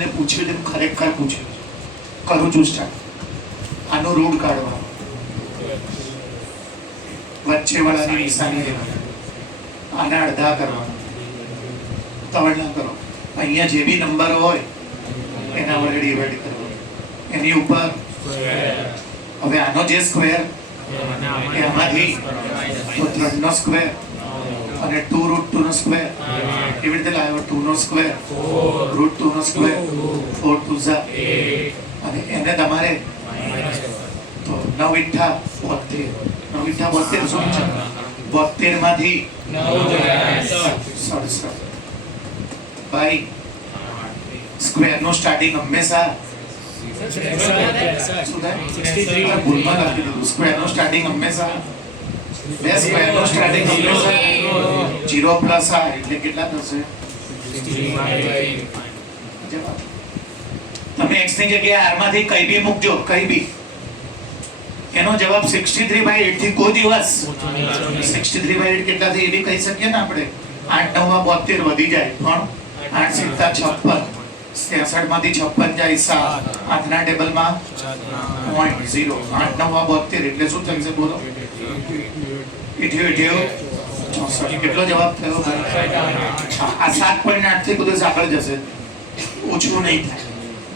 તમને પૂછ્યું છે ખરેખર પૂછ્યું છે. કરું છું સ્ટાર્ટ. આનો રૂટ કાઢવાનો, વચ્ચે વાળાની નિશાની લેવાની, આના અડધા કરવાના, તવડલા કરો. અહીંયા જે બી નંબર હોય એના વડે ડિવાઈડ કરવાનો, એની ઉપર. હવે આનો જે સ્ક્વેર એમાંથી તો 3 નો સ્ક્વેર અને 2√2 નો સ્ક્વેર કેવી રીતે લાવ્યો? 2 નો સ્ક્વેર √2 નો સ્ક્વેર 4 2 8 અને એને તમારે તો 9 * 8 72 9 * 8 72 શું છે? 72 માંથી 67 બાય સ્ક્વેર નો સ્ટાર્ટિંગ હંમેશા ભૂલમાં લખી દીધું. સ્ક્વેર નો સ્ટાર્ટિંગ હંમેશા બે સ્ક્વેર નો સ્ટાર્ટિંગ હંમેશા 0 + r એટલે કેટલા થશે? તમે x ની જગ્યાએ r માંથી કઈ બી મૂકજો, કઈ બી. એનો જવાબ 63/8 થી કોઈ દિવસ 63/8 કેટલા થઈ એ બી કહી શકીએ ને આપણે. 8 9 72 વધી જાય પણ 8 7 56 63 માંથી 56 જાય 7 8 ના ટેબલમાં 0 8 9 72 એટલે શું થશે બોલો? 64 કેટલો જવાબ થયો? આ 7.8 થી બધું આગળ જશે, ઓછું નહીં થાય.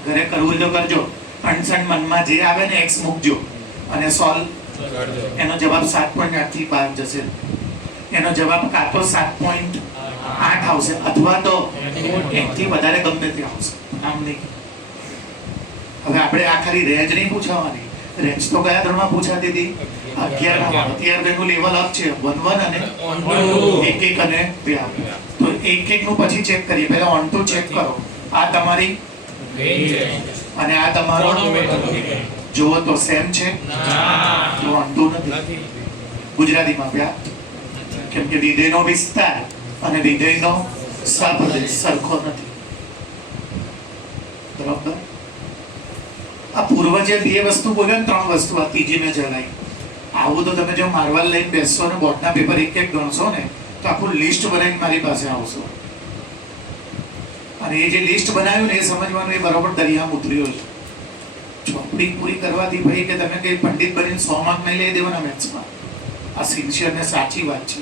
ઘરે કરવું તો કરજો, પણ મનમાં જે આવે ને x મૂકજો અને સોલ્વ. એનો જવાબ 7.8 થી બહાર જશે. એનો જવાબ કાં તો 7.8 આવશે અથવા તો 1 થી વધારે ગમે તે આવશે. આમ નહીં. હવે આપણે આ ખાલી રેન્જ નહીં પૂછવાની. રેન્જ તો કયા ધોરણમાં પૂછાતી હતી? 11 માં. અત્યારે તેનું લેવલ અપ છે 1 1 અને 1 1 અને 2. તો 1 1 નું પછી ચેક કરીએ. પહેલા ઓન ટુ ચેક કરો. આ તમારી અને આ તમારો જુઓ તો સેમ છે? તો ઓન ટુ નથી. ગુજરાતીમાં વ્યાપ, કેમ કે વિધેયનો વિસ્તાર અને વિધેયનો સપ્રદેશ સરખો નથી. બરાબર? આ પૂર્વજે બે વસ્તુ બોલ્યો ને 3 વસ્તુ, આ ત્રીજી મેં જણાવી. આવું તો તમે જો માર્વલ લઈને બેસશો ને બોર્ડના પેપર એક એક ગણશો ને તો આખું લિસ્ટ બનાવીને મારી પાસે આવશો. અને એ જે લિસ્ટ બનાવ્યું ને એ સમજવાનું એ બરોબર દરિયામાં ઉતર્યો છે. ચોપડી પૂરી કરવાથી ભાઈ કે તમે કઈ પંડિત બનીને 100 માર્ક નહીં લઈ દેવાના મેથ્સમાં. આ સિન્સિયર ને સાચી વાત છે.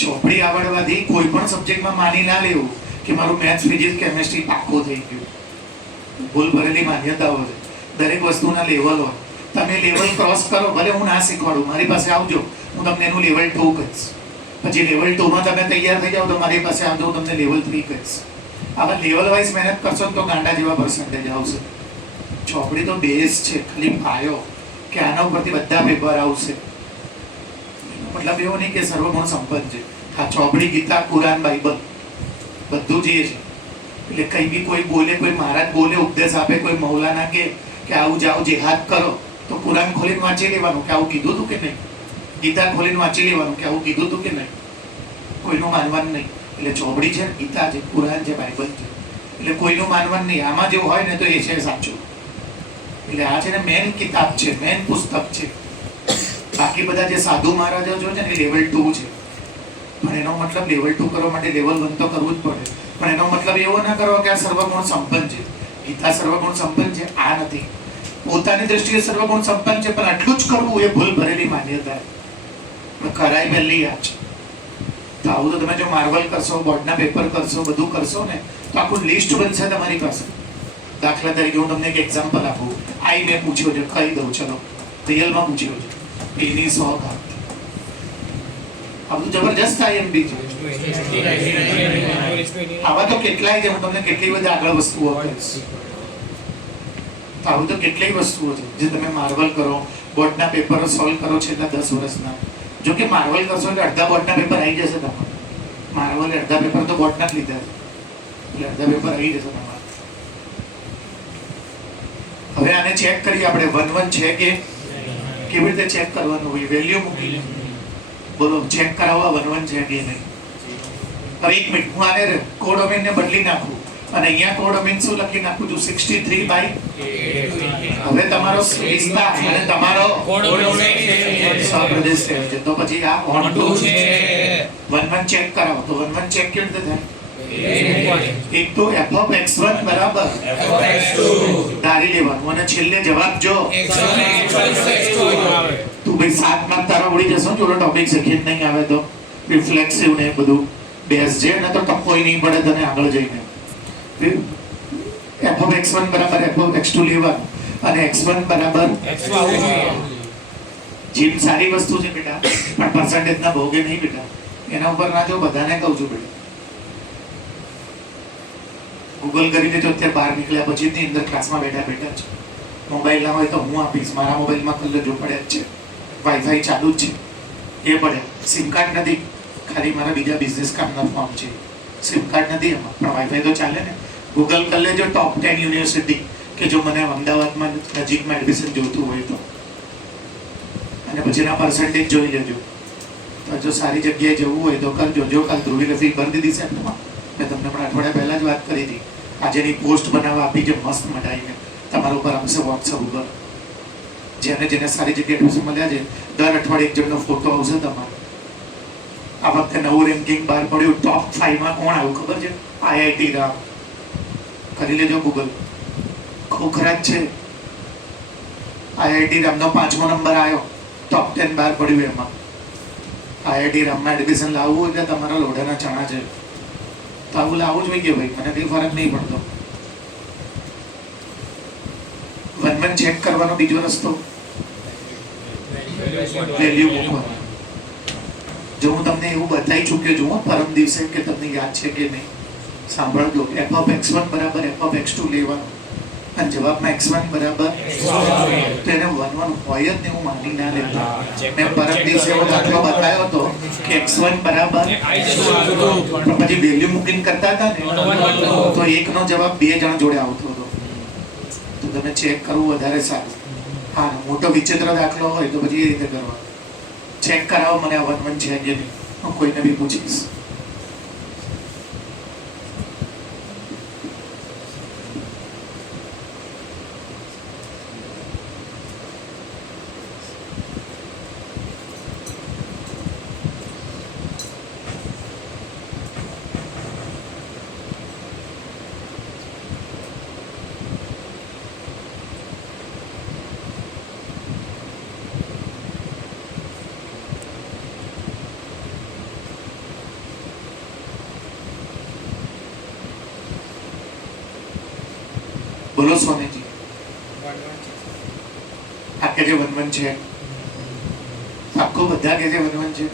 ચોપડી આવડવાથી કોઈ પણ સબ્જેક્ટમાં માની ના લેવું કે મારું મેથ્સ ફિઝિક્સ કેમેસ્ટ્રી પાક્કો થઈ ગયું. ભૂલ ભરેલી માન્યતાઓ છે. દરેક વસ્તુના લેવલ હોય. તમે લેવલ ક્રોસ કરો, ભલે હું ના શીખવાડું, મારી પાસે આવજો, હું તમને એનું લેવલ 2 કહીશ. પછી લેવલ 2 માં તમે તૈયાર થઈ જાઓ તો મારી પાસે આવજો, હું તમને લેવલ 3 કહીશ. આવા લેવલ વાઇઝ મહેનત કરશો તો ગાંડા જેવા પર્સન્ટેજ આવશે. ચોપડી તો બેઝ છે, ખાલી પાયો કે આના ઉપરથી બધા પેપર આવશે. મતલબ એવો નહીં કે સર્વગુણ સંપન્ન છે. હા, ચોપડી, ગીતા, કુરાન, બાઇબલ બધું જ એ છે. એટલે કઈ બી કોઈ બોલે, કોઈ મહારાજ બોલે, ઉપદેશ આપે, કોઈ મૌલાના કે આવું જાઓ જેહાદ કરો તો કુરાન ખોલીને વાંચી લેવાનું કે આવું કીધું હતું કે નહીં. ગીતા ખોલીને વાંચી લેવાનું કે આવું કીધું હતું કે નહીં. કોઈનું માનવાનું નહીં. એટલે ચોપડી છે, ગીતા છે, કુરાન છે, બાઇબલ છે, એટલે કોઈનું માનવાનું નહીં. આમાં જેવું હોય ને તો એ છે સાચું. એટલે આ છે ને મેન કિતાબ છે, મેન પુસ્તક છે. બાકી બધા જે સાધુ મહારાજો છે ને એ લેવલ 2 છે. પણ એનો મતલબ લેવલ 2 કરવા માટે લેવલ 1 તો કરવું જ પડે. પણ એનો મતલબ એવો ના કરો કે આ સર્વગુણ સંપન્ન છે. ગીતા સર્વગુણ સંપન્ન છે, આ નથી. પોતાની દ્રષ્ટિએ સર્વગુણ સંપન્ન છે, પણ આટલું જ કરવું એ ભૂલ ભરેલી માન્યતા. કરાય પહેલી આ છે. તો આવું તો તમે જો માર્વલ કરશો, બોર્ડના પેપર કરશો, બધું કરશો ને તો આખું લિસ્ટ બનશે તમારી પાસે. દાખલા તરીકે હું તમને એક એક્ઝામ્પલ આપું. આઈ મેં પૂછ્યો છે, કહી દઉં. ચલો, રિયલમાં પૂછ્યો છે. એની 100 ઘાત. આ બધું જબરજસ્ત આઈએમપી છે. આવા તો કેટલાય છે, હું તમને કેટલી બધી આગળ વસ્તુઓ કહીશ. આવું તો કેટલીય વસ્તુઓ છે જે તમે માર્વલ કરો, બોર્ડના પેપરો સોલ્વ કરો છેલ્લા 10 વર્ષના. જો કે માર્વલ કરશો એટલે અડધા બોર્ડના પેપર આવી જશે તમારે. માર્વલ અડધા પેપર તો બોર્ડના જ લીધા છે, એટલે અડધા પેપર આવી જશે તમારે. હવે આને ચેક કરીએ આપણે. 1 1 છે કે કેવી રીતે ચેક કરવાનું હોય? વેલ્યુ મૂકી બોલો, ચેક કરાવવા 1 1 છે કે નહીં. હવે 1 મિનિટ, હું આને કોડોમેન ને બદલી નાખું અને અહીંયા કોડોમેન શું લખી નાખું છું? 63/8. હવે તમારો વિસ્તાર અને તમારો સપ્રદેશ છે, તો પછી આ ઓન ટુ છે. 1 1 ચેક કરાવો તો 1 1 ચેક કેવી રીતે થાય? એક તો f of x1 બરાબર ધારી લેવાનું અને છેલ્લે જવાબ જો તું ભાઈ 7 માર્ક તારા ઉડી જશો જો ટોપિક શીખી જ નહીં આવે તો રિફ્લેક્સિવ ને બધું બેસ છે ને તો ટપોઈ નહીં પડે તને આગળ જઈને f of x1 બરાબર f of x2 લેવાનું અને x1 બરાબર જીમ સારી વસ્તુ છે બેટા પણ પર્સન્ટેજ ના ભોગે નહીં બેટા એના ઉપર ના જો બધાને કહું છું બેટા ગૂગલ કરી દેજો અત્યારે બહાર નીકળ્યા પછી ની અંદર ક્લાસમાં બેઠા બેઠા છે મોબાઈલ ના હોય તો હું આપીશ મારા મોબાઈલમાં કલર જો પડે જ છે વાઈફાઈ ચાલુ જ છે એ પડે સિમ કાર્ડ નથી ખાલી મારા બીજા બિઝનેસ કામના ફોર્મ છે સિમ કાર્ડ નથી એમાં પણ વાઈફાઈ તો ચાલે ને ગૂગલ કરી લેજો ટોપ 10 યુનિવર્સિટી કે જો મને અમદાવાદમાં નજીકમાં એડમિશન જોઈતું હોય તો અને પછીના પર્સન્ટેજ જોઈ લેજો તો જો સારી જગ્યાએ જવું હોય તો કરજો જો કાલ ધ્રુવી રસી ભરી દીધી છે મેં તમને પણ અઠવાડિયા પહેલા જ વાત કરી હતી આજેની પોસ્ટ બનાવવા આપી છે મસ્ત મટાઈને તમારા ઉપર આવશે વોટ્સઅપ ઉપર જેને સારી જગ્યાએ એડમિશન મળ્યા છે દર અઠવાડિયે એક જણનો ફોટો આવશે તમારો આ વખતે નવું રેન્કિંગ બહાર પડ્યું ટોપ 5 માં કોણ આવ્યું ખબર છે આઈઆઈટી રામ કરી લેજો ગૂગલ ખોખરાજ છે આઈઆઈટી રામનો 5મો નંબર આવ્યો ટોપ 10 બહાર પડ્યું એમાં આઈઆઈટી રામમાં એડમિશન લાવવું એટલે તમારા લોઢાના ચણા છે તો આવું લાવવું જ કે ભાઈ મને કંઈ ફરક નહીં પડતો વન ચેક કરવાનો બીજો રસ્તો વેલ્યુ મૂકવાનો જો હું તમને એવું બતાવી ચૂક્યો છું પરમ દિવસે કે તમને યાદ છે કે નહીં સાંભળજો f of x1 બરાબર f of x2 લેવાનું અને જવાબમાં x1 બરાબર તો એને 1 હોય જ ને હું માની ના લેતો મેં પરમ દિવસે એવો દાખલો બતાવ્યો હતો કે x1 બરાબર પછી વેલ્યુ મૂકીને કરતા હતા ને તો એકનો જવાબ બે જણ જોડે આવતો હતો તો તમે ચેક કરવું વધારે સારું હા મોટો વિચિત્ર દાખલો હોય તો પછી એ રીતે કરવાનું ચેક કરાવો મને આ 1 છે કે નહીં હું કોઈને બી પૂછીશ બોલો સોનેજી આ કે જે 1 છે આખો બધા કે જે 1 છે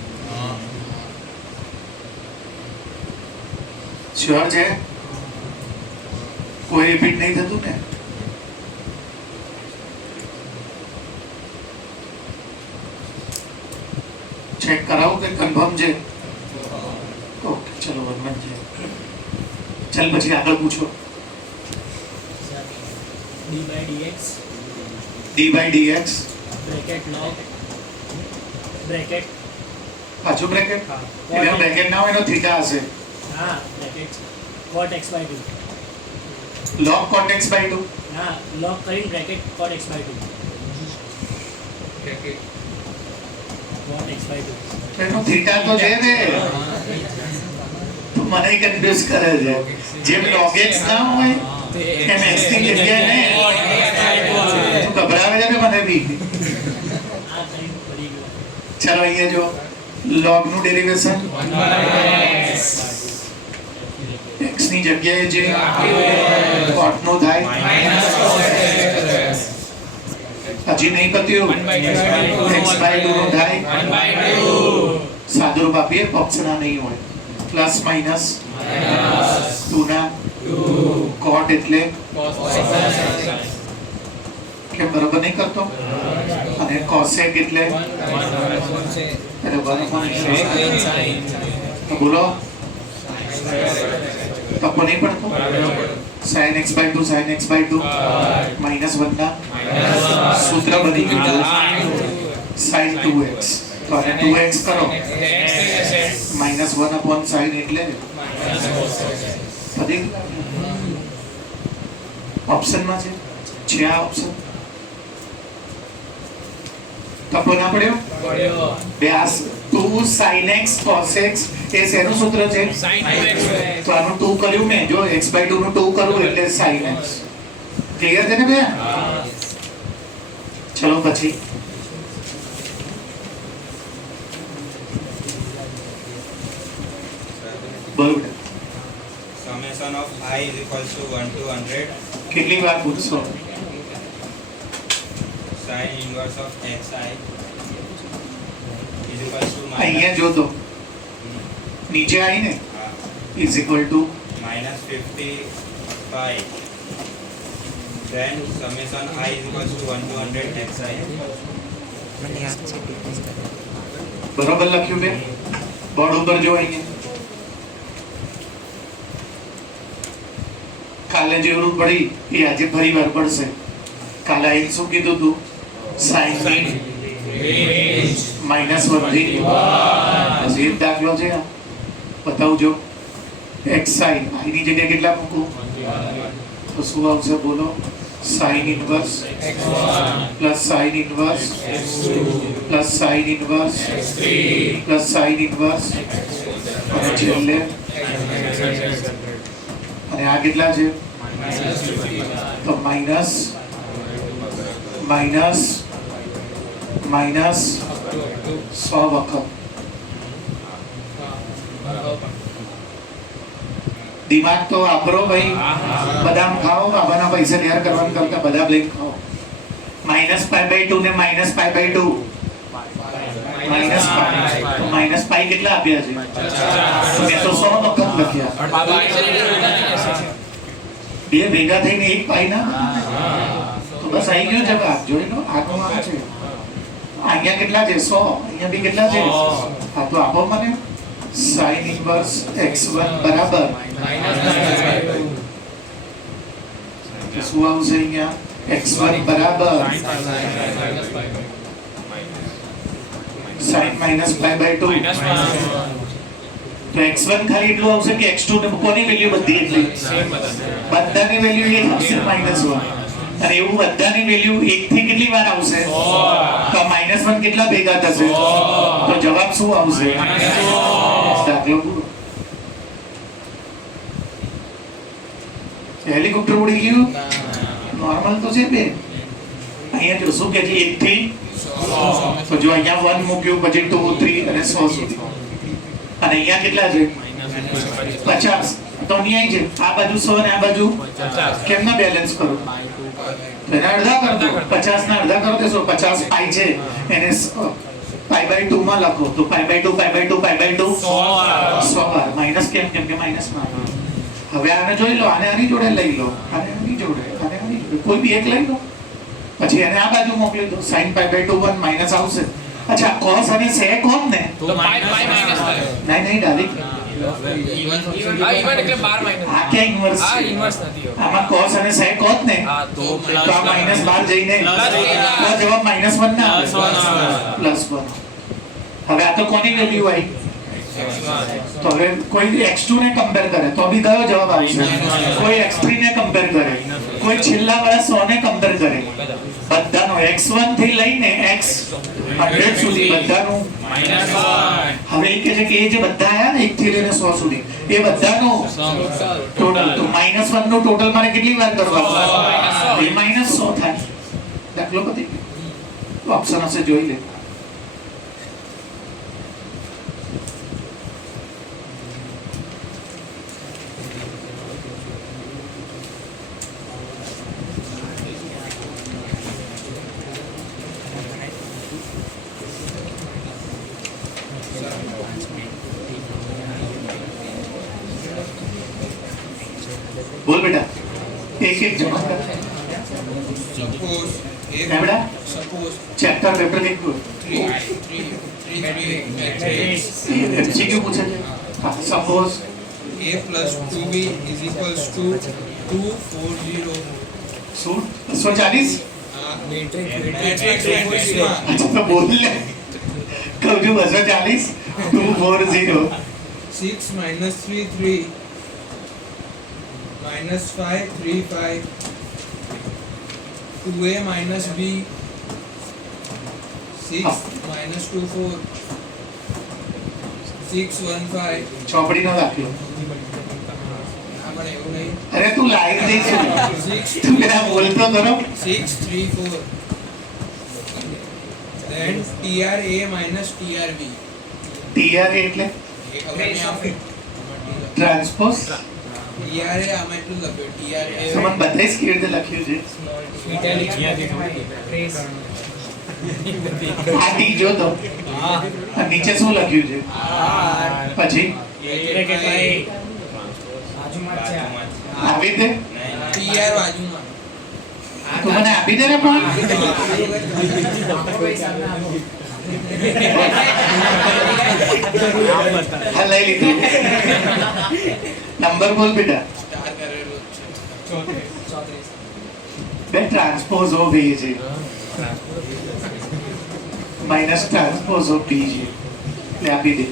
શ્યોર છે કોઈ રિપીટ નહીં થતું ને ચેક કરાવો કે કન્ફર્મ છે ઓકે ચલો 1 છે ચાલ પછી આગળ પૂછો d by dx bracket log bracket પાછું બ્રેકેટ એટલે બ્રેકેટ ના હોય એનો થીટા હશે હા bracket cot x by 2 log cot x by 2 હા log કરીને bracket cot x by 2 bracket cot x by 2 એનો થીટા તો છે ને તું મને કન્ફ્યુઝ કરે છે જેમ log x ના હોય એમ x ની જગ્યાએ ને તું ગભરાવે છે ને મને બી આ કઈ પડી ગયો ચાલો અહીંયા જો log નું ડેરિવેશન x ની જગ્યાએ જે cot નું થાય હજી નહીં પત્યું x by 2 નું થાય સાદુરૂપ આપીએ ઓપ્શન આ નહીં હોય પ્લસ માઇનસ 2 ના cot એટલે કે બરાબર નહીં કરતો અને cosec એટલે તો બોલો તકો નહીં પડતો sin x by 2 sin x by 2 -1 ના સૂત્ર બની ગયું sin 2x તો આને 2x કરો -1 upon sin એટલે બધી ઓપ્શનમાં છે આ ઓપ્શન તકો ના પડ્યો બે આ 2 sin x cos x એ શેનું સૂત્ર છે? તો આનું 2 કર્યું મેં, જો x/2 નું 2 કરું એટલે sin x. ક્લિયર છે ને બે? ચલો પછી બોલો. Summation of I is equals to 1 to 100 કેટલી વાર પૂછશો? sin inverse of xi is equals to અહીંયા જો તો નીચે આવી ને is equal to minus 55. Then summation I is equals to 1 to 100 xi. બરોબર લખ્યું બે? બોર્ડ ઉપર જો અહીંયા કાલે જરૂર પડી એ આજે ફરી વાર પડશે. કાલે અહીં શું કીધું તું? સાઈન માઇનસ 1 થી હજી એક દાખલો છે આ બતાવજો. x sin i ની જગ્યાએ કેટલા મૂકું તો શું આવશે બોલો? sin inverse plus sin inverse plus sin inverse plus sin inverse અને છેલ્લે અને આ કેટલા છે? તો માઇનસ માઇનસ માઇનસ 100 વખત. દિમાગ તો વાપરો ભાઈ. બદામ ખાઓ, બાબાના પૈસા તૈયાર કરવાનું કરતા બધા બ્લેક ખાઓ. -π/2 ને -π/2 માઇનસ પાઈ કેટલા આપ્યા છે? મેં તો 100 વખત લખ્યા. બે ભેગા થઈને એક પાઈ ના તો બસ આવી ગયો જવાબ. જોઈ લો આગળ આ છે. અહીંયા કેટલા છે? 100. અહીંયા બી કેટલા છે? હા તો આપો મને sin ઇનવર્સ x1 બરાબર શું આવશે અહીંયા? x1 બરાબર sin -π/2. તો x1 ખાલી એટલું આવશે કે x2 ને કોની વેલ્યુ બધી એટલી? બધાની વેલ્યુ 1 આવશે -1. અને એવું બધાની વેલ્યુ 1 થી કેટલી વાર આવશે? તો -1 કેટલા ભેગા થશે? તો જવાબ શું આવશે? દાખલો પૂરો. હેલિકોપ્ટર ઉડી ગયું? નોર્મલ તો છે બે. અહીંયા જો શું કે છે 1 થી તો જો અહીંયા 1 મૂક્યું પછી 2 3 અને 100 સુધી. અને અહીંયા કેટલા છે? 50. તો અહીંયા છે આ બાજુ 100 ને આ બાજુ 50. કેમના બેલેન્સ કરો? એને અડધા કર દો. 50 ના અડધા કરો તો 50 પાઈ છે એને π/2 માં લખો તો π/2 100 વાર માઈનસ કેમ કે માઈનસ માં. હવે આને જોઈ લો, આને આની જોડે લઈ લો, આને આની જોડે, આને આની જોડે, કોઈ બી એક લઈ લો. પછી એને આ બાજુ મોકલી દો. sin π/2 1 માઈનસ આવશે. અચ્છા cos અને sec હોત ને તો પાઈ માઈનસ થાય. નહીં ડાર્લિંગ ઇવન એટલે 12 માઈનસ. આ ક્યાં ઇન્વર્સ આ છે? ઇન્વર્સ નથી. આમાં cos અને sec હોત ને આ તો તો આ માઈનસ 12 જઈને તો જવાબ -1 ના આવે. +1. હવે આ તો કોની વેલ્યુ આવી? તો હવે કોઈ x2 ને કમ્પેર કરે તો બી કયો જવાબ આવશે? કોઈ x3 ને કમ્પેર કરે, કોઈ છેલ્લા વાળા 100 ને કમ્પેર કરે. બધાનો x1 થી લઈને x100 સુધી બધાનું હવે એ કહે છે કે એ જે બધા આયા ને 1 થી લઈને 100 સુધી એ બધાનો ટોટલ. તો -1 નો ટોટલ મારે કેટલી વાર કરવાનો? એ -100 થાય. દાખલો પતી ગયો. ઓપ્શન હશે જોઈ લે. बोल बेटा एक एक जमा कर. Suppose if क्या बेटा? suppose चैप्टर पेपर लिख दो. 3 एमसीक्यू पूछा है. Suppose a plus 2b is equals to 240. Suit 140. अच्छा तो बोल ले कब जो 140 240 6 minus 3 3 minus 5 3 5 2a minus b 6 minus 2 4 615 ચોપડીનો દાખલો. આપણે એવું નહીં અરે તું લાઈવ દઈશું. 6 તું પેલા બોલતો ખરો. 634 then TRA minus TRB TRA એટલે એ ખબર નહીં આપણે ટ્રાન્સપોઝ. TRA આમાં એટલું લખ્યું TRA તો મને બતાવીશ કેવી રીતે લખ્યું છે. આ ટી જો તો હા આ નીચે શું લખ્યું છે પછી Bracket by આવી દે. TR બાજુમાં તું મને આપી દે ને પણ. હા લઈ લીધું. નંબર બોલ બેટા. સ્ટાર કરેલું છે બે ટ્રાન્સપોઝ ઓફ એ છે માઇનસ ટ્રાન્સપોઝ ઓફ ટી છે એટલે આપી દે.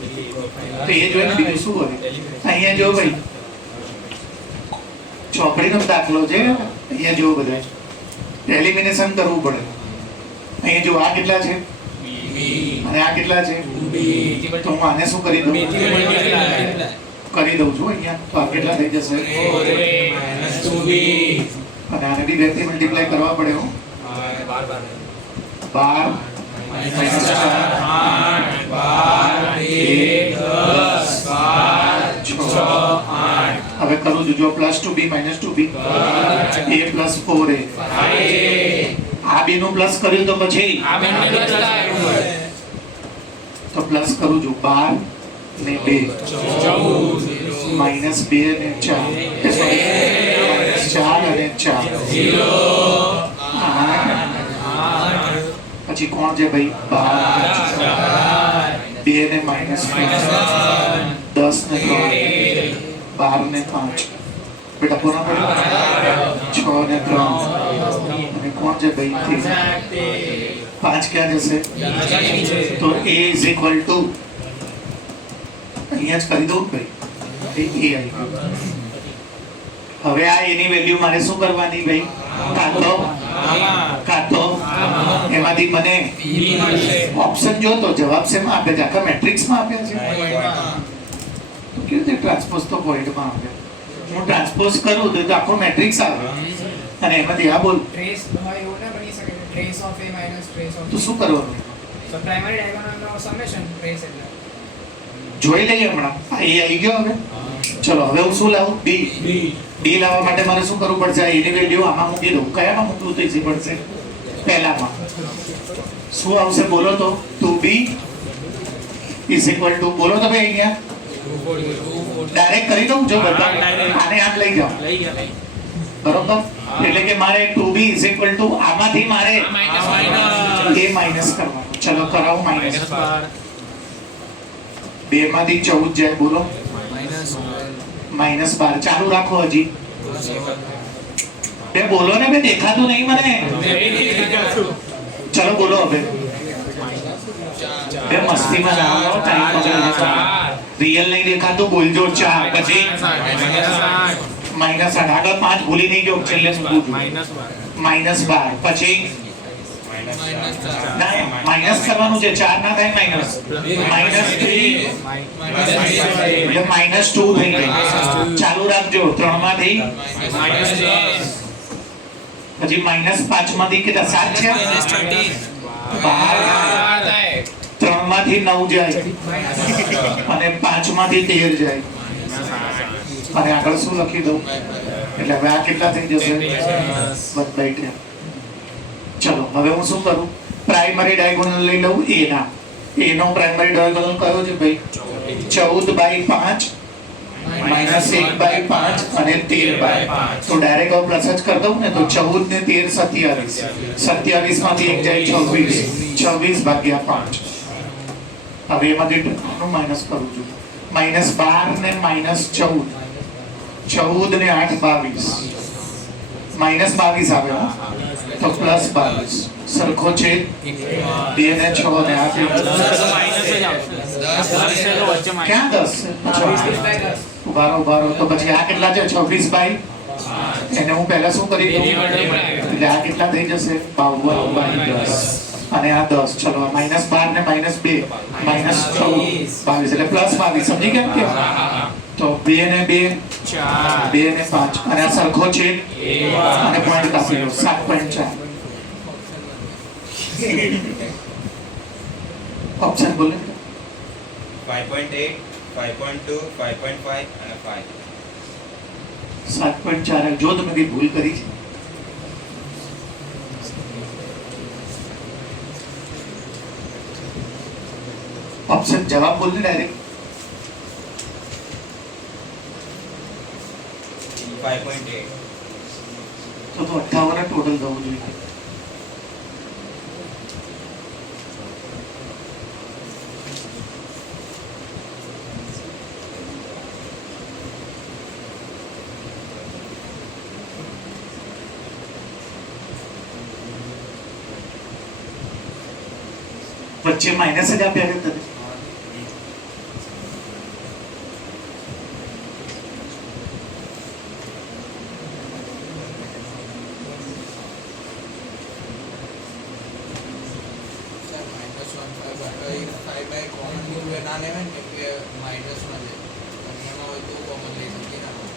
તો એ જોઈને બીજું શું હોય. અહીંયા જો ભાઈ ચોપડીનો દાખલો છે. અહીંયા જો બધા એલિમિનેશન કરવું પડે. અહીંયા જો આ કેટલા છે અને આ કેટલા છે. તો હું આને શું કરી દઉં કરી દઉં છું અહીંયા. તો આ કેટલા થઈ જશે અને આને બી 2 થી મલ્ટીપ્લાય કરવા પડે. હું 12 હવે કરું છું જો +2b -2b a + 4a આ બે નું પ્લસ કર્યું તો પછી તો પ્લસ કરું છું 12 ને 2 -2 ને 4 અને 4 પછી કોણ છે ભાઈ 12 2 ને -5 10 ને 3 12 ને 5 બેટા પૂરા પડ્યું 6 ને 3 અને કોણ છે ભાઈ 5 ક્યાં જશે તો a = અહીંયા જ કરી દઉં ભાઈ એ આવી ગયું. હવે આ એની વેલ્યુ મારે શું કરવાની ભાઈ કાતો એમાંથી મને ઓપ્શન જો તો જવાબ શેમાં આપે છે આખા મેટ્રિક્સમાં આપ્યા છે. તો કેવી રીતે ટ્રાન્સપોઝ તો પોઈન્ટમાં આપે. હું ટ્રાન્સપોઝ કરું તો આખો મેટ્રિક્સ આવે અને એમાંથી આ બોલ trace હોય એવું ના બની શકે trace of a minus trace of તો શું કરવાનું so primary diagonal નો summation trace એટલે જોઈ લઈએ હમણાં. આ એ આવી ગયો. હવે ચલો હવે હું શું લાવું ડી લાવવા માટે મારે શું કરવું પડશે. એની વેલ્યુ આમાં મૂકી દઉં. કયામાં મૂકવું તો ઈઝી પડશે પહેલામાં. શું આવશે બોલો તો 2b = બોલો તો ભાઈ અહીંયા ડાયરેક્ટ કરી દઉં જો બધા આને આમ લઈ જાઓ બરોબર. એટલે કે મારે 2b = આમાંથી મારે a માઈનસ કરવાનું. ચલો કરાવો માઈનસ 2 માંથી 14 જાય બોલો -12 ચાલુ રાખો હજી. બે બોલો ને બે દેખાતું નહીં મને. ચલો બોલો હવે બે મસ્તીમાં ના આવો ટાઈમ બગાડો. રિયલ નહીં દેખાતું બોલજો 4 પછી -8 આગળ 5 ભૂલી નહીં ગયો છેલ્લે -12 પછી માઇનસ કરવાનું છે 4 ના થાય માઇનસ -2 થઈ ગઈ. ચાલુ રાખજો 3 માંથી પછી -5 માંથી કેટલા 7 છે 3 માંથી 9 જાય અને 5 માંથી 13 જાય અને આગળ શું લખી દઉં એટલે હવે આ કેટલા થઈ જશે બધાઈ ગયા. ચલો હવે હું શું કરું પ્રાઇમરી ડાયગોનલ લઈ લઉં a ના. a નો પ્રાઇમરી ડાયગોનલ કયો છે ભાઈ 14/5 -1/5 અને 13/5. તો ડાયરેક્ટ હવે પ્લસ જ કરી દઉં ને તો 14 ને 13 27 માંથી 1 જાય 26 હવે એમાંથી માઇનસ કરું છું -12 ને -14 14 ને 8 22 -22 આવે તો +22 સરખો છે 2 ને 6 ને 8 ક્યાં 10 ઉભારો તો પછી આ કેટલા છે 26/5 એને હું પહેલા શું કરી દઉં એટલે આ કેટલા થઈ જશે 52/10 અને આ 10. ચલો આ -12 ને -2 -14 22 એટલે +22. સમજી ગયા કે તો 2 ને 2 2 ને 5 અને આ સરખો છે અને પોઈન્ટ કાપી લો 7.4. ઓપ્શન બોલે 5.8, 5.2, 5.5 અને 5. 7.4. જો તમે કઈ ભૂલ કરી છે ઓપ્શન જવાબ બોલ ને ડાયરેક્ટ 5.8. તો 58 ટોટલ થવું જોઈએ. વચ્ચે માઇનસ જ આપ્યા છે તને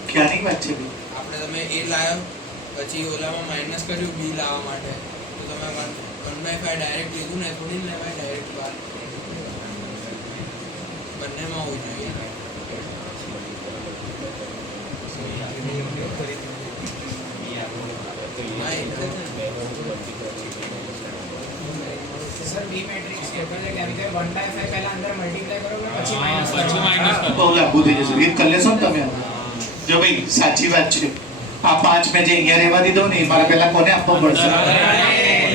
ક્યાંની વાત છે ભાઈ? આપણે તમે એ લાવ્યો પછી ઓલામાં માઇનસ કર્યું બી લાવવા માટે તો તમે 1/5 ડાયરેક્ટ લીધું ને થોડી લેવાય ડાયરેક્ટ બાર બંનેમાં હોવું જોઈએ સર બી મેટ્રિક્સ ટેબલ એટલે આવી રીતે 1/5 પહેલા અંદર મલ્ટીપ્લાય કરો પછી માઈનસ પછી minus કરો. બહુ લાગુ થઈ જશે. રીત કરી લેશો ને તમે? જો ભાઈ સાચી વાત છે. આ 5 મેં જે અહીંયા રહેવા દીધો ને એ મારે પહેલા કોને આપવો પડશે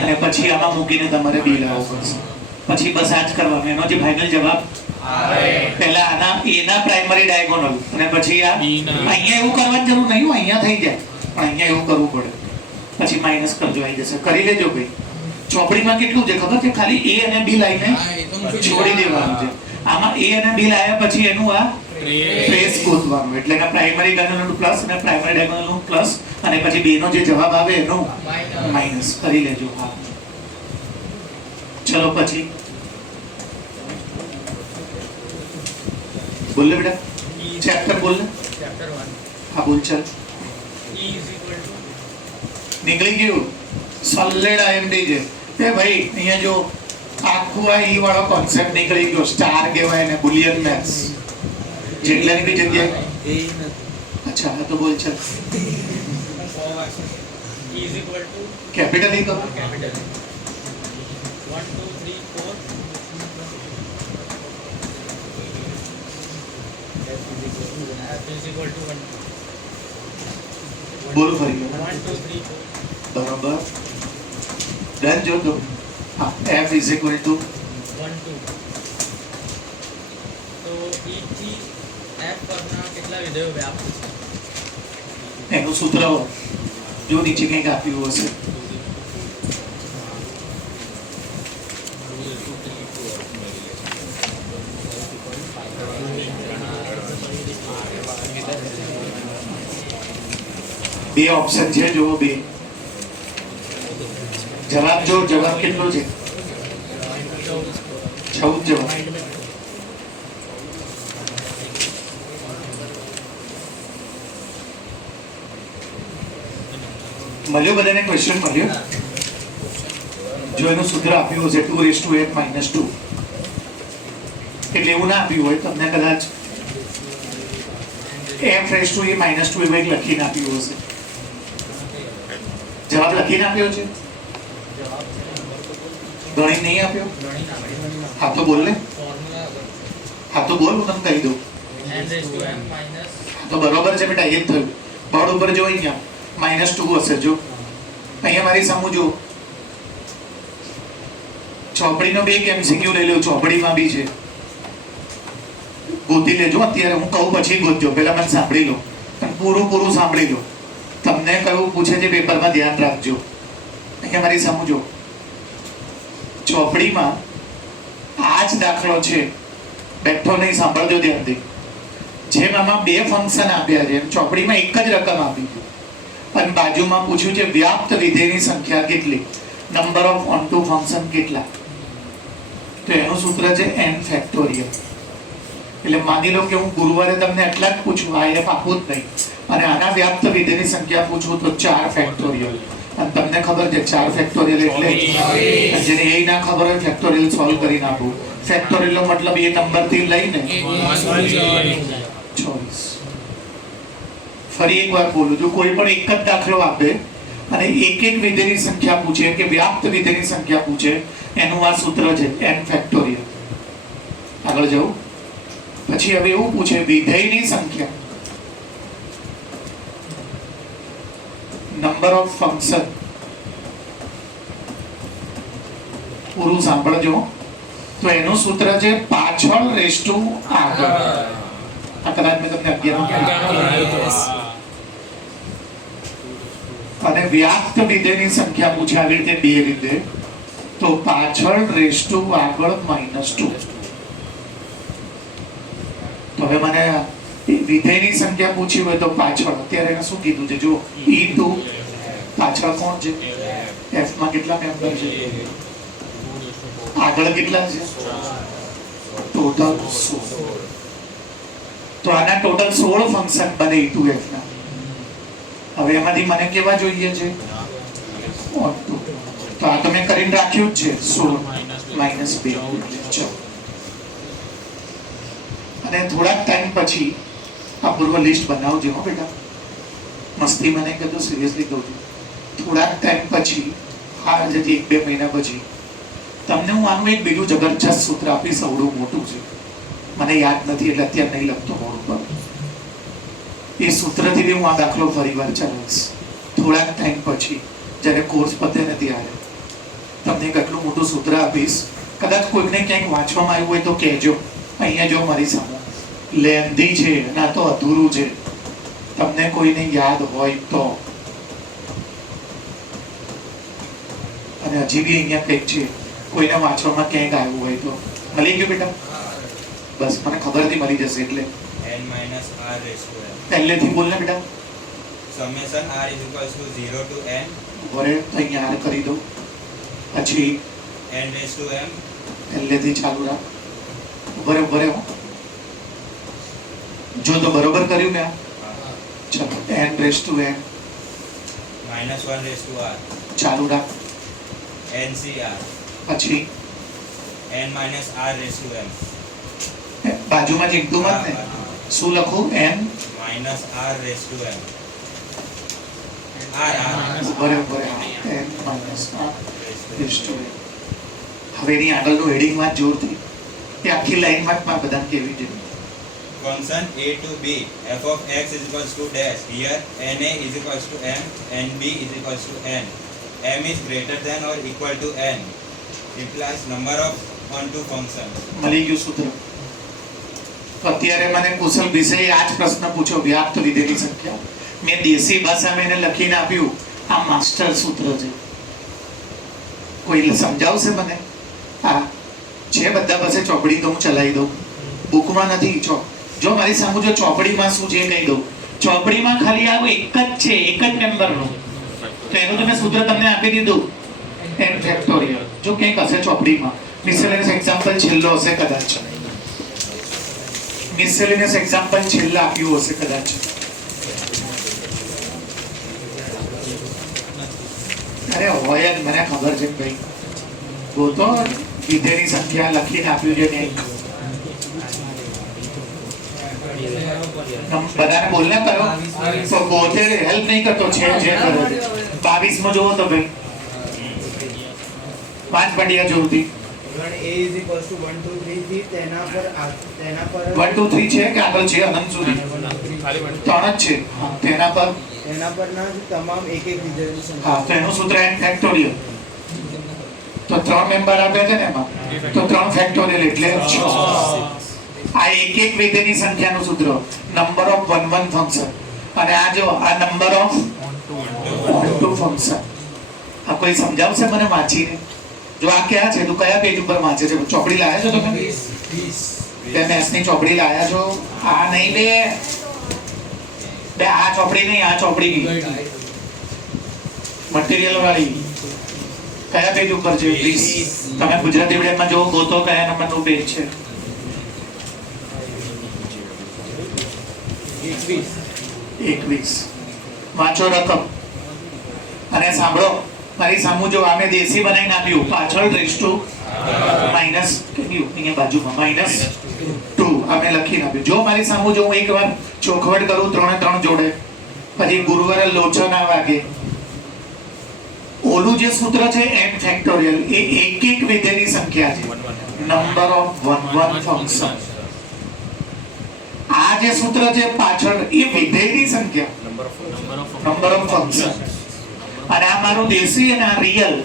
અને પછી આમાં મૂકીને તમારે બી લાવવો પડશે. પછી બસ આ જ કરવાનું. એનો જે ફાઇનલ જવાબ પહેલા આના એના પ્રાઇમરી ડાયગોનલ અને પછી આ અહીંયા એવું કરવાની જરૂર નહીં હોય, અહીંયા થઈ જાય પણ અહીંયા એવું કરવું પડે. પછી માઇનસ કરજો, આવી જશે. કરી લેજો ભાઈ. ચોપડીમાં કેટલું છે ખબર છે? ખાલી એ અને બી લાઈને છોડી દેવાનું છે. આમાં એ અને બી લાવ્યા પછી એનું આ ટ્રેસ ગોતવાનું. એટલે એના પ્રાઇમરી ડાયગોનલનું પ્લસ અને પ્રાઇમરી ડાયગોનલનું પ્લસ અને પછી બેનો જે જવાબ આવે એનો માઇનસ કરી લેજો. હા ચલો પછી બોલ લે બેટા. ચેપ્ટર બોલ લે. ચેપ્ટર 1 હા બોલ ચાલ. E is equal to નીકળી ગયું. સોલિડ આઈએમડી છે એ ભાઈ. અહીંયા જો આખું આ ઈ વાળો કોન્સેપ્ટ નીકળી ગયો. સ્ટાર કહેવાય ને બુલિયન મેથ્સ. જેટલાની બી જગ્યાએ અચ્છા હા તો બોલ ચાલ. E is equal to capital E કરો. capital 1 2 3 4 F is equal to 1 બોલ ફરી 1 2 3 4 બરાબર. ડન જો તો હા f ઇઝ ઇક્વલ ટુ 1 2 તો E થી F પરના કેટલા વિધેયો વ્યાપ્ત છે? એનું સૂત્ર જો નીચે કંઈક આપ્યું હશે. બે ઓપ્શન છે જો બે જવાબ જો જવાબ કેટલો છે? 14 જવાબ. મળ્યો બધાને ક્વેશ્ચન મળ્યો? જો એનું સૂત્ર આપ્યું હશે 2 - 2 એટલે એવું ના આપ્યું હોય તમને કદાચ f - -2 એવું લખીને આપ્યું હશે. જવાબ લખીને આપ્યો છે? ગણિત નહીં આપ્યો? હા તો બોલ ને. હા તો બોલ, હું તમને કહી દઉં. તો બરોબર છે બેટા, એ જ થયું. બોર્ડ ઉપર જો અહીંયા -2 હશે. જો અહીંયા મારી સામુ જો ચોપડીનો બે MCQ લઈ લો. ચોપડીમાં બી છે, ગોતી લેજો. અત્યારે હું કહું પછી ગોતજો, પહેલા મને સાંભળી લો અને પૂરું સાંભળી લો. તમને કયું પૂછે છે પેપરમાં ધ્યાન રાખજો. અહીંયા મારી સામુ જો ચોપડીમાં આ જ દાખલો છે. બેઠો નહીં, સાંભળજો ધ્યાનથી. જેમ આમાં બે ફંક્શન આપ્યા છે ચોપડીમાં એક જ રકમ આપી છે અને બાજુમાં પૂછ્યું છે વ્યાપ્ત વિધેયની સંખ્યા કેટલી. નંબર ઓફ ઓનટુ ફંક્શન કેટલા? તો એનું સૂત્ર છે n ફેક્ટોરિયલ. એટલે માની લો કે હું ગુરુવારે તમને એટલા જ પૂછું, આ f આપું જ નહીં, અને આના વ્યાપ્ત વિધેયની સંખ્યા પૂછું તો 4 ફેક્ટોરિયલ. અને તમને ખબર છે 4 ફેક્ટોરિયલ એટલે અને જેને એ ના ખબર હોય ફેક્ટોરિયલ સોલ્વ કરીને આપું. ફેક્ટોરિયલ નો મતલબ એ નંબર થી લઈને 24. ફરી એકવાર બોલું, જો કોઈ પણ એક જ દાખલો આપે અને એક એક વિધેયની સંખ્યા પૂછે કે વ્યાપ્ત વિધેયની સંખ્યા પૂછે, એનું આ સૂત્ર છે n ફેક્ટોરિયલ. આગળ જાઉં. પછી હવે એવું પૂછે વિધેયની સંખ્યા, નંબર ઓફ ફંક્શન. પૂરું સાંભળજો. તો એનું સૂત્ર છે પાછળ રેસ ટુ આગળ. આ કદાચ મેં તમને 11 અને વ્યાપ્ત વિધેયની સંખ્યા પૂછે આવી રીતે બે રીતે, તો પાછળ રેસ ટુ આગળ -2. તો હવે મને વિધેયની સંખ્યા પૂછી હોય તો પાછળ, અત્યારે એને શું કીધું છે જો e2, પાછળ કોણ છે? f માં કેટલા મેમ્બર છે? આગળ કેટલા છે? ટોટલ 16. તો આના ટોટલ 16 ફંક્શન બને e2f ના. હવે એમાંથી મને કેવા જોઈએ છે? ઓનટુ. તો આ તો મેં કરીને રાખ્યું જ છે 16 -2. ચલો. અને થોડાક ટાઈમ પછી આ પૂર્વ લિસ્ટ બનાવજો હો બેટા. મસ્તી મને કહેતો, સિરિયસલી કહું છું. થોડાક ટાઈમ પછી, આ જેથી 1-2 મહિના પછી તમને હું આનું એક બીજું જબરજસ્ત સૂત્ર આપીશ. અવડું મોટું છે, મને યાદ નથી એટલે અત્યારે નહીં લખતો મોડું પર. એ સૂત્રથી બી હું આ દાખલો ફરીવાર ચલાવીશ થોડાક ટાઈમ પછી, જ્યારે કોર્સ પતે ને ત્યારે તમને કેટલું મોટું સૂત્ર આપીશ. કદાચ કોઈને ક્યાંક વાંચવામાં આવ્યું હોય તો કહેજો. અહીંયા જો મારી સામે લેન્ધી છે, ના તો અધૂરું છે, તમને કોઈને યાદ હોય તો. અને હજી બી અહીંયા કંઈક છે, કોઈને વાંચવામાં ક્યાંક આવ્યું હોય તો. મળી ગયું બેટા? બસ મને ખબરથી મળી જશે. એટલે n minus r raised to n. પહેલેથી બોલ ને બેટા. Summation r is equals to 0 to n. વરે તો અહીંયા r કરી દો. પછી n raised to m. પહેલેથી ચાલુ રાખ. બરોબર હો. જો તો બરોબર કર્યું ને? ચલો n raised to n minus 1 raised to r. ચાલુ રાખ. ncr. પછી n minus r raised to m. બાજુમાં ચીમટુમાં જ ને શું લખું? n minus r raised to m. r બરોબર n minus r raised to n. હવે એની આગળનું હેડિંગ માં જોરથી એ આખી લાઈન માં બધાને કેવી છે. function a to b f of x is equals to dash. Here na is equals to m, nb is equals to n. m is greater than or equal to n. Implies number of onto function. મળી ગયું સૂત્ર. તો અત્યારે મને કુશલ વિષય આ જ પ્રશ્ન પૂછો, વ્યાપ્ત વિધેયની સંખ્યા. મેં દેશી ભાષામાં એને લખીને આપ્યું. આ માસ્ટર સૂત્ર છે. કોઈ સમજાવશે મને? હા છે બધા પાસે ચોપડી, તો હું ચલાવી દઉં. બુકમાં નથી. જો મારી સામે જો ચોપડીમાં શું છે કહી દઉં. ચોપડીમાં ખાલી આવું એક જ છે, એક જ મેમ્બરનું. તો એનું તો મેં સૂત્ર તમને આપી દીધું, n ફેક્ટોરિયલ. જો કંઈક હશે ચોપડીમાં, મિસેલેનિયસ એક્ઝામ્પલ છેલ્લો હશે કદાચ. મિસેલેનિયસ એક્ઝામ્પલ છેલ્લા આપ્યું હશે કદાચ. અરે હોય જ, મને ખબર છે ભાઈ. ગોતો વિધેયની સંખ્યા લખીને આપ્યું છે ને. બધાને બોલને કરો તો પોતે હેલ્પ નહીં કરતો છે જે કરે. 22 માં જોવો તો ભાઈ 5 પંડિયા જોરથી a is equals to 1 2 3 થી તેના પર 1 2 3 છે કે આગળ છે અનંત સુધી? 3 જ છે. હા, તેના પરના તમામ એક એક વિધેયોની સંખ્યા. હા, તો એનું સૂત્ર n ફેક્ટોરિયલ. તો 3 મેમ્બર આપ્યા છે ને એમાં, તો 3 ફેક્ટોરિયલ એટલે 6. આ એક એક વિધેયની સંખ્યાનું સૂત્ર, નંબર ઓફ વન ફંક્શન. અને આ જો આ નંબર ઓફ ઓનટુ ફંક્શન. આ કોઈ સમજાવશે મને વાંચીને? જો આ ક્યાં છે? તું કયા પેજ ઉપર વાંચે છે? ચોપડી લાયા છો તમે? 20 મેથ્સની ચોપડી લાયા છો? આ નહીં બે આ ચોપડી નહીં, આ ચોપડી મટીરિયલ વાળી. કયા પેજ ઉપર છે? 20. તમે ગુજરાતી મીડિયમમાં જો ગોતો કયા નંબરનું પેજ છે? 21. વાંચો રકમ અને સાંભળો. મારી સામુ જો આમે દેશી બનાવીને આપ્યું, પાછળ રેસ્ટુ માઈનસ કેટલું અહીંયા બાજુમાં -2 આમે લખીને આપ્યું. જો મારી સામુ જો હું એકવાર ચોખવટ કરું 3 ને 3 જોડે, પછી ગુરુવારે લોચો ના વાગે. ઓલું જે સૂત્ર છે m ફેક્ટોરિયલ એ એક એક વિધેયની સંખ્યા છે, નંબર ઓફ વન ફંક્શન. આ જે સૂત્ર છે પાછળ એ વિધેયની સંખ્યા, નંબર ઓફ ફંક્શન. અને આ મારું દેશી અને આ રિયલ,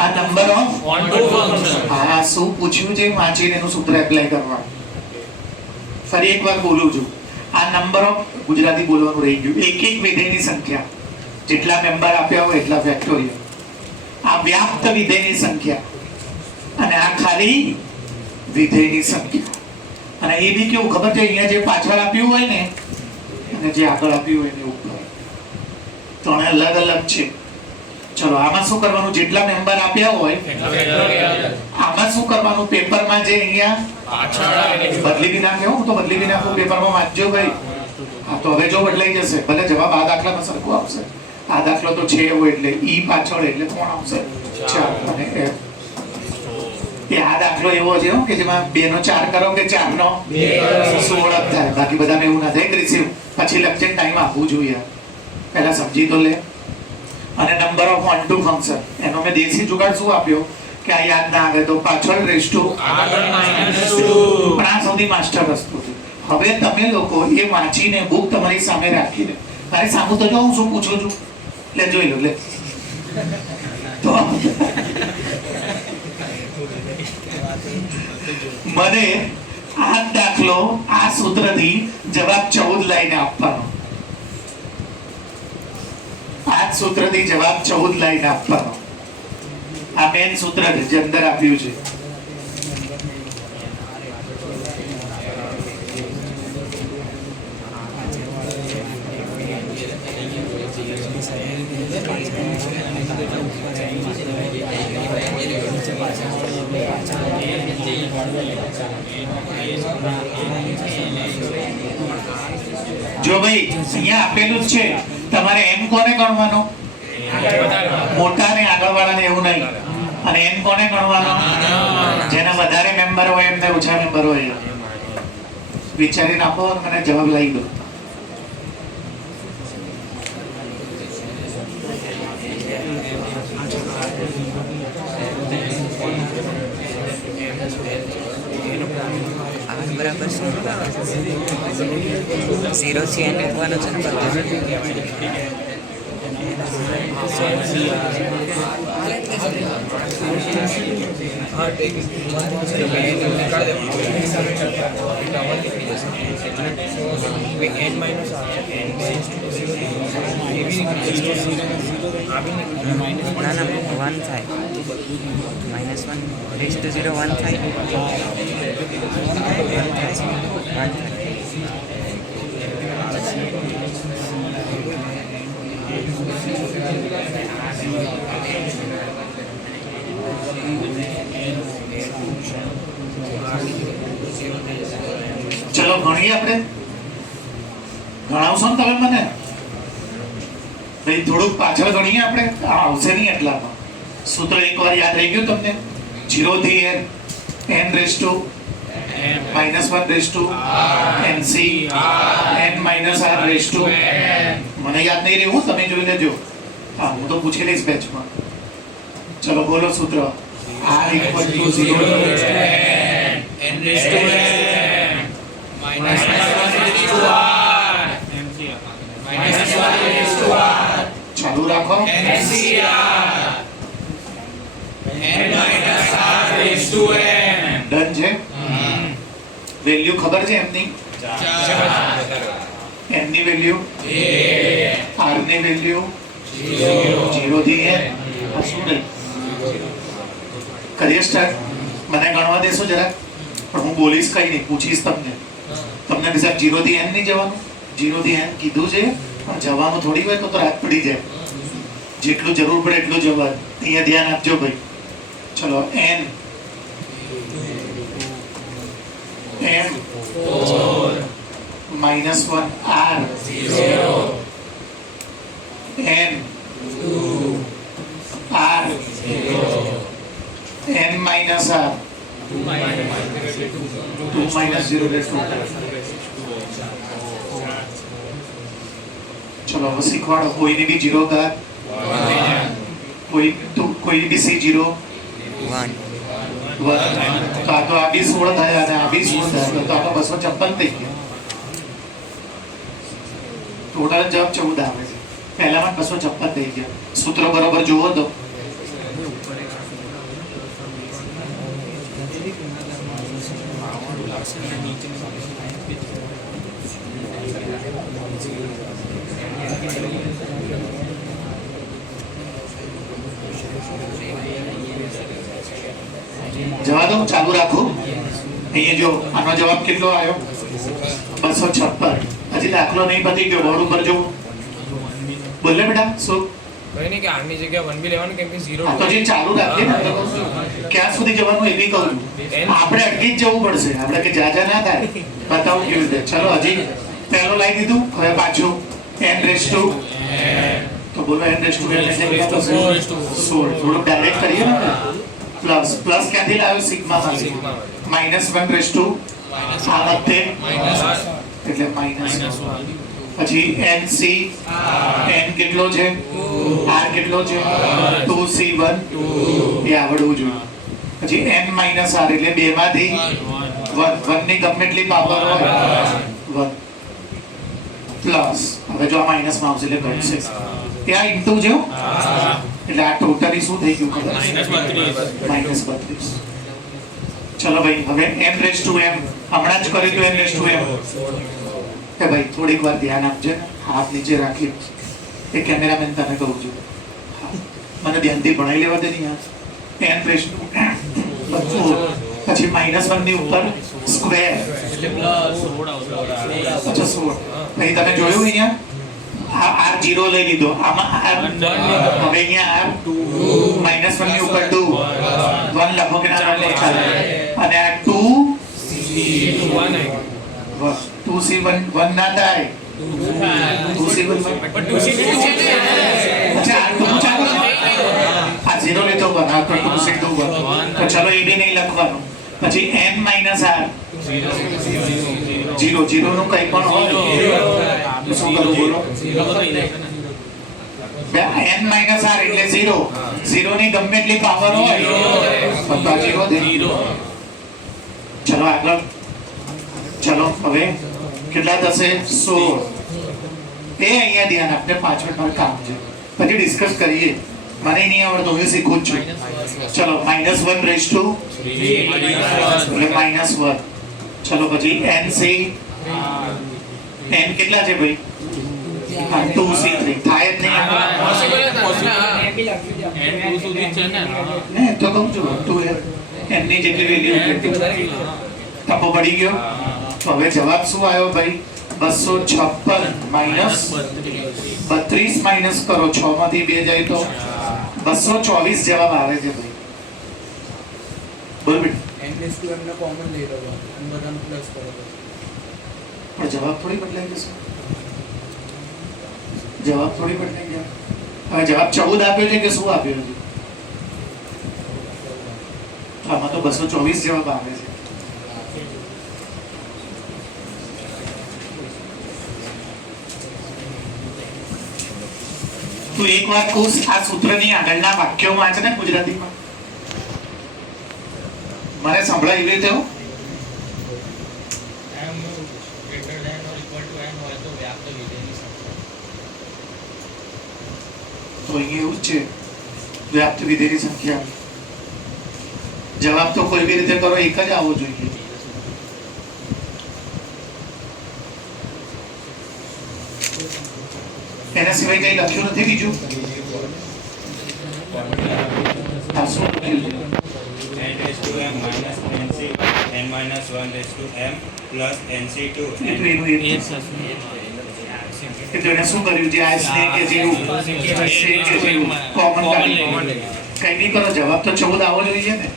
આ નંબર ઓફ હા. શું પૂછ્યું છે વાંચીને એનું સૂત્ર એપ્લાય કરવાનું. ફરી એકવાર બોલું છું, આ નંબર ઓફ ગુજરાતી બોલવાનું રહી ગયું. એક એક વિધેયની સંખ્યા, જેટલા મેમ્બર આપ્યા હોય એટલા ફેક્ટોરિયલ. આ વ્યાપ્ત વિધેયની સંખ્યા અને આ ખાલી વિધેયની સંખ્યા. અને એ બી કેવું ખબર છે, અહીંયા જે પાછળ આપ્યું હોય ને અને જે આગળ આપ્યું હોય ને ઉપર, ત્રણે અલગ અલગ છે. ચલો આમાં શું કરવાનું? જેટલા મેમ્બર આપ્યા હોય આમાં શું કરવાનું? પેપરમાં જે અહીંયા બદલી બી નાખે, હું તો બદલી બી નાખું પેપરમાં, વાંચજો ભાઈ. હા તો હવે જો બદલાઈ જશે, ભલે જવાબ આ દાખલામાં સરખો આવશે. આ દાખલો તો છે એવો એટલે ઈ પાછળ એટલે કોણ આવશે? 4 અને f. એ આ દાખલો એવો છે કે જેમાં 2 નો 4 કરો કે 4 નો 16 થાય. બાકી બધાને એવું ના થાય કે રિસીવ પછી લખજે, ટાઈમ આપવું જોઈએ. પહેલા સમજી તો લે. અને નંબર ઓફ 1 2 ફંક્શન, એનો મેં દેશી જુગાડ શું આપ્યો કે આ યાદ ના આવે તો પાછળ રેસ્ટુ પણ આ સૌથી માસ્ટર વસ્તુ છે. હવે તમે લોકો એ વાંચીને બુક તમારી સામે રાખીને, અરે સામુ તો જો હું શું પૂછું છું, લે જોઈ લો લે. તો મને આ દાખલો આ સૂત્રથી જવાબ 14 લાઈને આપવાનો. આ સૂત્રથી જવાબ 14 લાઈને આપવાનો. આ મેન સૂત્ર છે જે અંદર આપ્યું છે. જો ભાઈ અહીંયા આપેલું જ છે, તમારે એમ કોને ગણવાનો? મોટા ને આગળ વાળાને, એવું નહીં. અને એમ કોને ગણવાનો? જેના વધારે મેમ્બર હોય એમને ઓછા મેમ્બર હોય. વિચારી નાખો અને મને જવાબ લઈ દો. બરાબર છે 0 થી n લખવાનું છે ને ના ના 1 થાય -1 રેઝ ટુ 0 1 થાય 1 થાય. ચલો ભણીએ આપણે. ગણાવશો ને તમે મને? ભાઈ થોડુંક પાછળ ગણીએ આપણે. આવશે નહીં એટલામાં. સૂત્ર એકવાર યાદ રહી ગયું તમને? 0 થી n raise to -1 raise to nc n - r raise to. મને યાદ નહીં રહ્યું, તમે જોઈ લેજો. હા, હું તો પૂછી લઈશ બેચમાં. ચલો બોલો સૂત્ર. r = 0 n raised to n minus 1 raised to r minus 1 raised to r. ચાલુ રાખો. NCR n minus r raised to n. Done છે. વેલ્યુ ખબર છે એમની? n ની વેલ્યુ r ની વેલ્યુ 0 થી n. આ શું રહી? કરીએ સ્ટાર્ટ. મને ગણવા દેશો જરા, પણ હું બોલીશ કઈ નહીં, પૂછીશ તમને. તમને સાહેબ 0 થી n નહીં જવાનું? 0 થી n કીધું છે, પણ જવાનું થોડી હોય તો રાત પડી જાય. જેટલું જરૂર પડે એટલું જવા અહીંયા ધ્યાન આપજો ભાઈ. ચલો n m -1 r n r n minus r 2 minus 0 raised to 2. चलो अब सीखवाड़ो. कोई ने भी 0 का कोई भी सी 0 1 तो आ तो आ भी 16 था અને આ भी 16 था તો આ 256 થઈ ગયો. ટોટલ જવાબ 14 આવે છે. પહેલામાં 256 થઈ ગયા. સૂત્રો બરોબર જુઓ તો જવા દો, ચાલુ રાખો. અહીંયા જો આનો જવાબ કેટલો આવ્યો? 256. હજી દાખલો નહીં પતી ગયો. બોર્ડ ઉપર જો બોલે બેટા શું કઈ નહીં કે આરની જગ્યાએ 1 બી લેવાનું કેમ કે 0 આ તો જે ચાલુ રાખીએ ને તો ક્યાં સુધી જવાનું એ બી કહું છું. આપણે અટકી જ જવું પડશે. આપણે કે જા ના થાય. બતાવું કેવી રીતે. ચલો હજી પહેલો લાવી દીધું. હવે પાછું n રેસ ટુ તો બોલો n રેસ ટુ એટલે કેટલા થશે? 16. થોડું ડાયરેક્ટ કરીએ ને. પ્લસ ક્યાંથી લાવ્યો? સિગ્મામાંથી. -1 રેસ ટુ આ વખતે એટલે -1. પછી nc n કેટલો છે? r કેટલો છે? 2c1 એ આવડવું જોઈએ. પછી n - r એટલે બે માંથી 1 ની ગમે એટલી પાવર હોય 1 પ્લસ હવે જો આ માઈનસ માં આવશે એટલે ઘટશે. ત્યાં ઇન્ટુ છે એટલે આ ટોટલી શું થઈ ગયું ખબર? -32. ચલો ભાઈ હવે m રેસ ટુ m હમણાં જ કર્યું હતું. n રેસ ટુ m કે ભાઈ થોડીક વાર ધ્યાન આપજો. હાથ નીચે રાખી એ કેમેરામેન તને કહું છું. મને ધ્યાનથી ભણાઈ લેવા દે ને યાર. n રેસ ટુ પછી -1 ની ઉપર સ્ક્વેર અચ્છા 16. અહીં તમે જોયું અહીંયા આ r 0 લઈ લીધો. આમાં r હવે અહીંયા r -1 ની ઉપર 2 1 લખો કે ના લખો ચાલે. અને આ 2c1 1 ના થાય. 2c1 અચ્છા આ 2 ચાલો આ 0 લેતો બના તો 2c2 1 તો ચલો એ બી નહીં લખવાનું. પછી n - r 0 0 નું કંઈ પણ હોય શું કરું બોલો? n - r એટલે 0 0 ની ગમે એટલી પાવર હોય બધા 0 દે. ચલો આગળ. ચલો હવે કેટલા થશે? 16. એ અહીંયા ધ્યાન આપને 5 મિનિટ મારું કામ છે. પછી ડિસ્કસ કરીએ. મને નહીં આવડતું, હું શીખું જ છું. ચલો -1 રેસ ટુ એટલે -1. ચલો પછી nc n કેટલા છે ભાઈ? 2c3 થાય જ નહીં. ને તો કહું છું 2 n ની જેટલી વેલ્યુ ટપો પડી ગયો. તો હવે જવાબ શું આવ્યો ભાઈ? 256 32 માઇનસ કરો 6 માંથી 2 જાય તો 224 જવાબ આવે છે ભાઈ. બોલ બેટા. n રેસ ટુ m નો કોમન લઈ લો અને બધાનો પ્લસ કરો. પણ જવાબ થોડી બદલાઈ જશે. જવાબ થોડી બદલાઈ ગયા. હવે જવાબ 14 આપ્યો છે કે શું આપ્યો છે? આમાં તો 224 જવાબ આવે છે. તું એક વાત કહું, આ સૂત્રની આગળના વાક્યો વાંચ ને ગુજરાતીમાં. મને સંભળાય એવી રીતે હું m greater than or equal to n હોય તો વ્યાપ્ત વિધેયની સંખ્યા. તો અહીંયા એવું જ છે. વ્યાપ્ત વિધેયની સંખ્યા. જવાબ તો કોઈ બી રીતે કરો એક જ આવવો જોઈએ. એના સિવાય કઈ લખ્યું નથી બીજું? આ શું લખ્યું છે? n raised to m minus nc n minus 1 raised to m plus nc2 એ તો એનું એક કે તેણે શું કર્યું જે આ સ્નેક કે જેવું snake કે જેવું કોમન કાઢ્યું કઈ નહીં કરો જવાબ તો 14 આવવો જોઈએ ને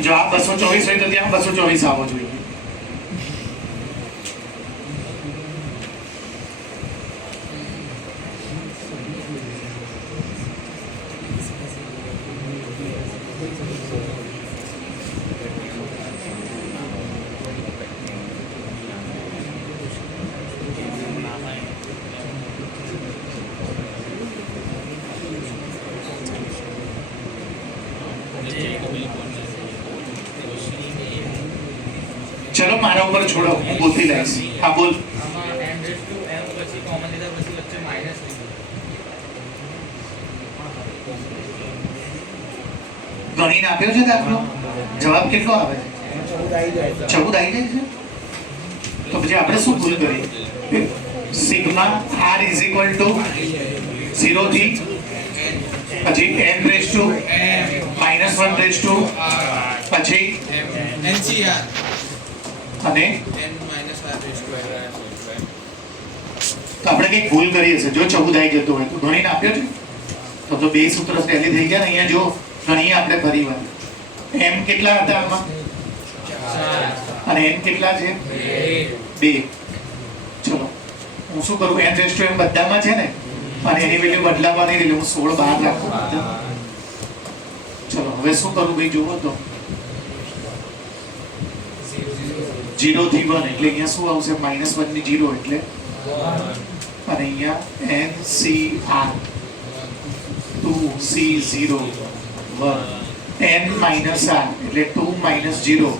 જવાબ 224 હોય તો ત્યાં 224 આવવો જોઈએ ચલો મારા ઉપર છોડો હું બોલતી લઈશ હા બોલ આમાં n raised to m પછી કોમન લીધા પછી વચ્ચે માઈનસ લીધું ગણીને આપ્યો છે દાખલો જવાબ કેટલો આવે છે 14 આવી જાય છે તો પછી આપણે શું ભૂલ કરી sigma r is equal to 0 થી પછી n raise to -1 raise to પછી NCR અને n minus r raised to n તો આપણે કંઈક ભૂલ કરીએ છીએ જો 14 આવી જતો હોય તો ગણીને આપ્યો છે તો બે સૂત્ર ટેલી થઈ ગયા ને અહીંયા જો ગણીએ આપણે ફરી વાર m કેટલા હતા આમાં અને n કેટલા છે 2 ચલો હું શું કરું n રેઝ ટુ m બધામાં છે ને અને એની વેલ્યુ બદલાવા નહીં એટલે હું 16 બહાર રાખું ચલો હવે શું કરું ભાઈ જોવો તો 0 થી 1 એટલે અહીંયા શું આવશે -1 ની 0 એટલે અને અહીંયા NCR 2C0 1 n minus r એટલે 2 minus 0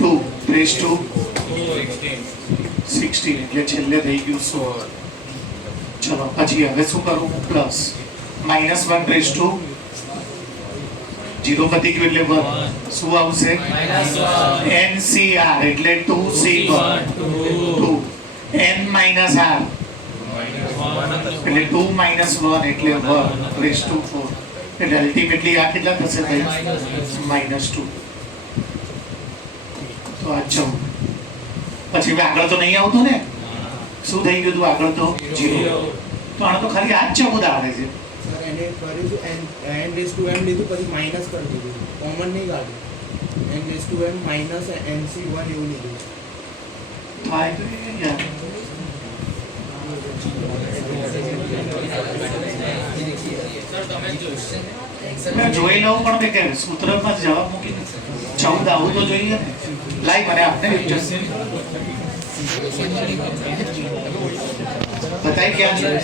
2 raised to 16 એટલે છેલ્લે થઈ ગયું 16 ચલો પછી હવે શું કરું પ્લસ -1 raised to 0 પતી ગયું એટલે 1 શું આવશે NCR એટલે 2C1 2 n minus r એટલે 2 minus 1 એટલે 1 raised to 4 એટલે અલ્ટિમેટલી આ કેટલા થશે ભાઈ -2 તો આ 14 પછી હવે આગળ તો નહીં આવતું ને શું થઈ ગયું તું આગળ તો 0 તો આને તો ખાલી આ 14 આવે છે સર એને કર્યું છે n રેઝ ટુ m લીધું પછી માઇનસ કરી દીધું કોમન નહીં કાઢ્યું n raise to m minus nc1 એવું લીધું થાય તો યાર સર તમે જોશો મેં જોઈ લઉં પણ કે કેમ સૂત્રમાં જવાબ મૂકીને 14 આવું તો જોઈએ ને લાઈ મને આપને बताइए क्या है